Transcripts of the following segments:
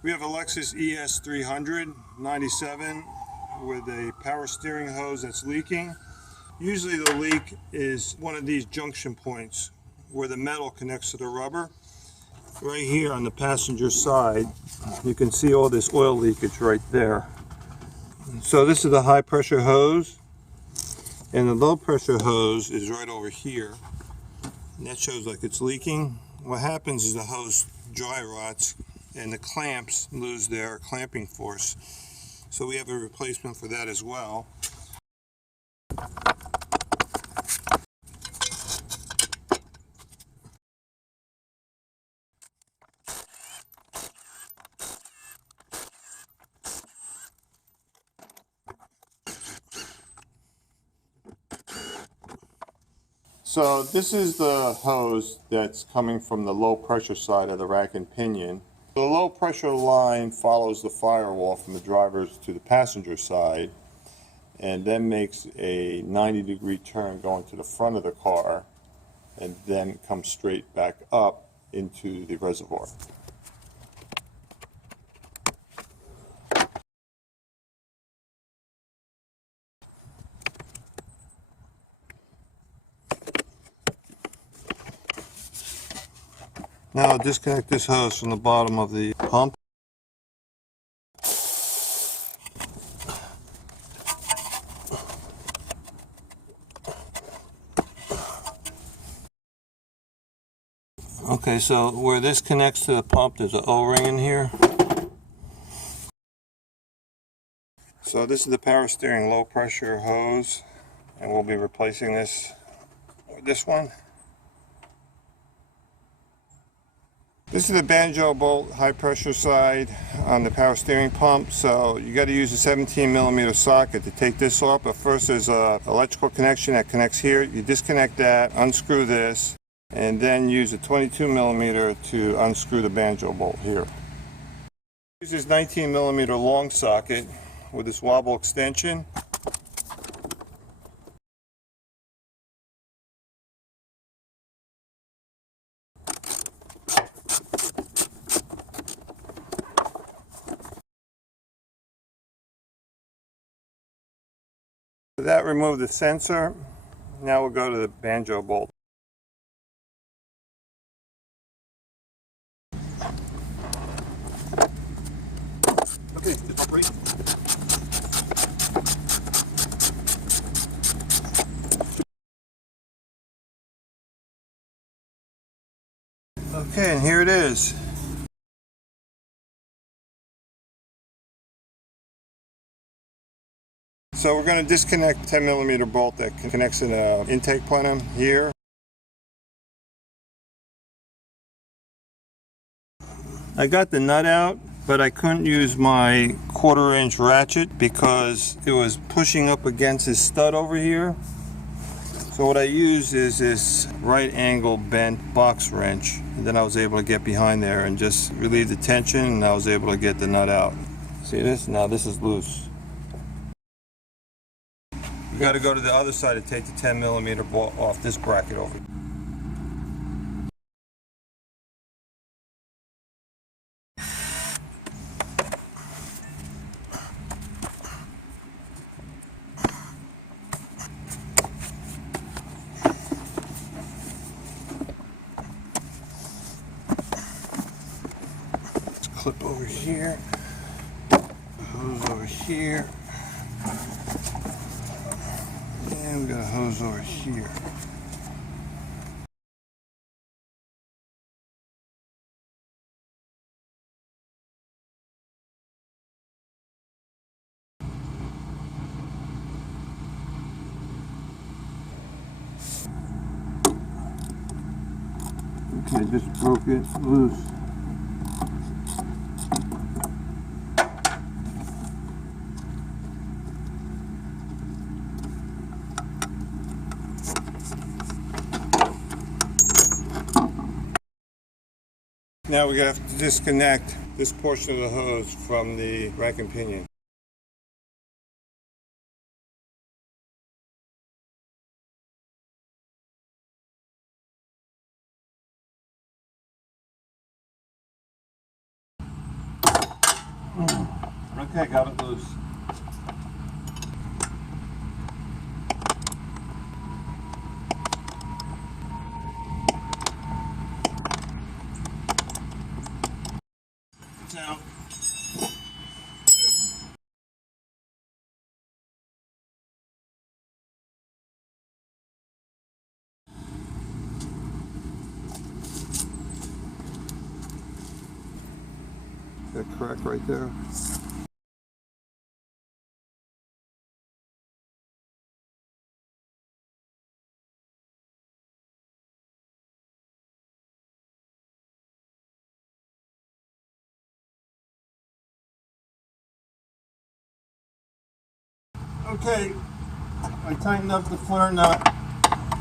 We have a Lexus ES300 97 with a power steering hose that's leaking. Usually the leak is one of these junction points where the metal connects to the rubber. Right here on the passenger side, you can see all this oil leakage right there. So this is the high pressure hose, and the low pressure hose is right over here. And that shows like it's leaking. What happens is the hose dry rots and the clamps lose their clamping force. So we have a replacement for that as well. So this is the hose that's coming from the low pressure side of the rack and pinion. The low pressure line follows the firewall from the driver's to the passenger side and then makes a 90-degree turn going to the front of the car and then comes straight back up into the reservoir. Now I'll disconnect this hose from the bottom of the pump. Okay, so where this connects to the pump, there's an O-ring in here. So this is the power steering low pressure hose, and we'll be replacing this with this one. This is the banjo bolt high pressure side on the power steering pump, so you got to use a 17mm socket to take this off. But first there's a electrical connection that connects here. You disconnect that, unscrew this, and then use a 22mm to unscrew the banjo bolt here. Use this 19mm long socket with this wobble extension. That removed the sensor. Now we'll go to the banjo bolt. Okay, is pump ready? Okay, and here it is. So we're going to disconnect 10mm bolt that connects in an intake plenum here. I got the nut out, but I couldn't use my 1/4-inch ratchet because it was pushing up against this stud over here. So what I used is this right angle bent box wrench, and then I was able to get behind there and just relieve the tension, and I was able to get the nut out. See this? Now this is loose. You got to go to the other side to take the 10mm bolt off this bracket over. Let's clip over here, hose over here. And we got a hose over here. Okay, just broke it loose. Now we're going to have to disconnect this portion of the hose from the rack and pinion. Okay, got it loose. It's out. Is that correct right there? Okay, I tightened up the flare nut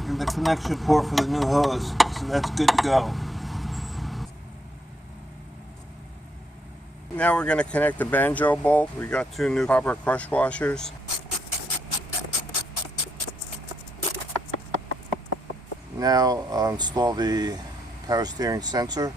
and the connection port for the new hose, so that's good to go. Now we're going to connect the banjo bolt. We got 2 new copper crush washers. Now install the power steering sensor.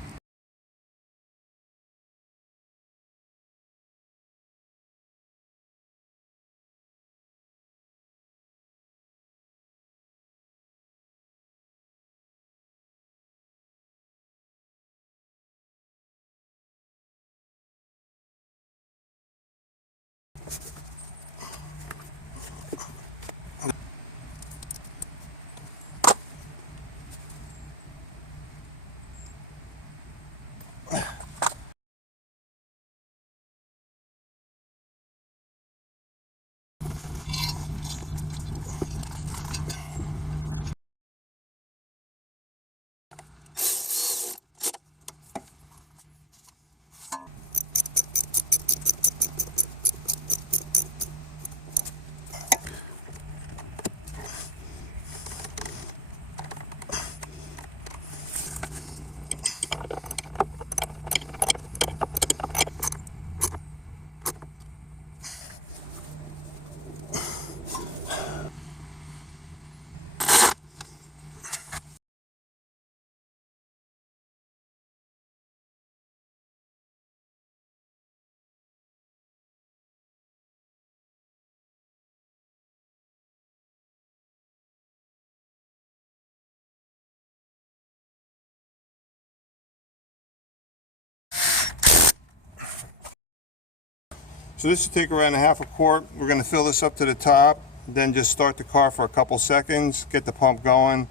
So this will take around a half a quart. We're going to fill this up to the top, then just start the car for a couple seconds, get the pump going,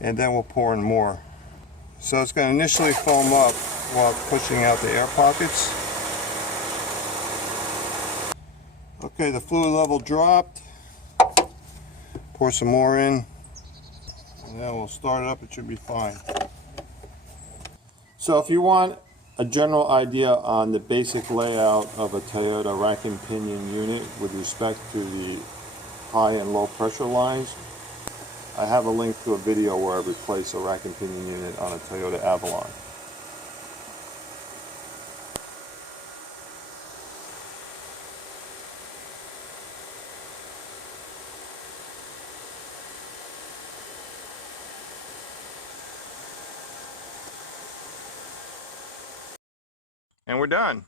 and then we'll pour in more. So it's going to initially foam up while pushing out the air pockets. Okay, the fluid level dropped. Pour some more in, and then we'll start it up. It should be fine. So if you want a general idea on the basic layout of a Toyota rack and pinion unit with respect to the high and low pressure lines, I have a link to a video where I replace a rack and pinion unit on a Toyota Avalon. And we're done.